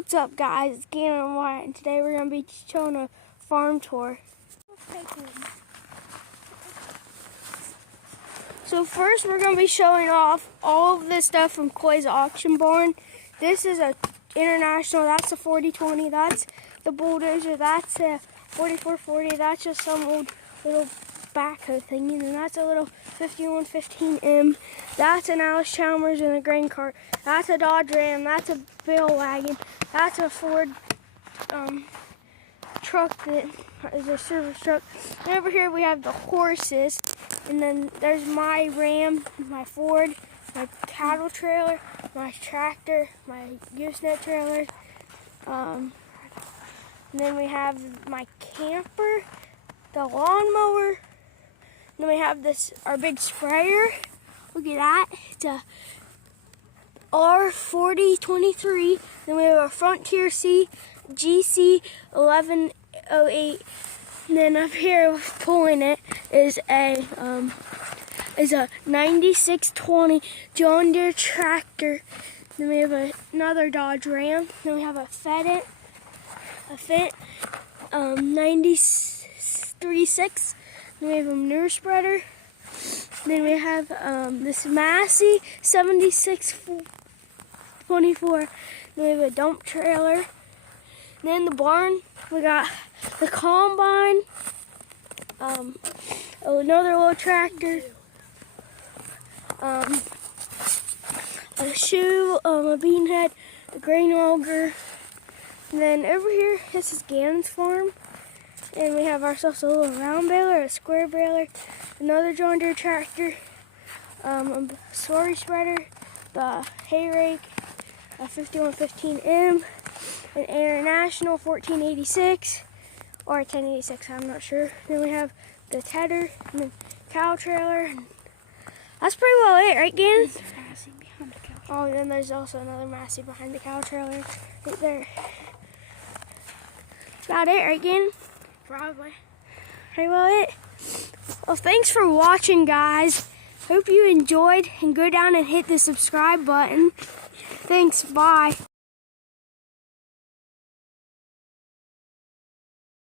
What's up, guys? It's Gannon Wyatt, and today we're going to be showing a farm tour. So first we're going to be showing off all of this stuff from Coy's auction barn. This is a International, that's a 4020, that's the bulldozer, that's a 4440, that's just some old little backhoe thing, and then that's a little 5115M, that's an Alice Chalmers in a grain cart, that's a Dodge Ram, that's a bale wagon, that's a Ford truck that is a service truck. And over here we have the horses, and then there's my Ram, my Ford, my cattle trailer, my tractor, my gooseneck trailer, and then we have my camper, the lawnmower, and then we have this, our big sprayer. Look at that, it's a R4023. Then we have our Frontier C GC 1108. And then up here pulling it is a 9620 John Deere tractor. Then we have another Dodge Ram. Then we have a Fendt 93.6. Then we have a manure spreader. Then we have this Massey 7624. Then we have a dump trailer. Then in the barn we got the combine, another little tractor, a shoe, a bean head, a grain auger. And then over here, this is Gannon's farm. And we have ourselves a little round baler, a square baler, another John Deere tractor, a sorry spreader, the hay rake, a 5115M, an International 1486 or 1086, I'm not sure. Then we have the tedder and then cow trailer. And that's pretty well it, right, Gannon? Oh, and then there's also another Massey behind the cow trailer right there. That's about it, right, Gannon? Probably. Pretty well it. Well, thanks for watching, guys. Hope you enjoyed, and go down and hit the subscribe button. Thanks, bye.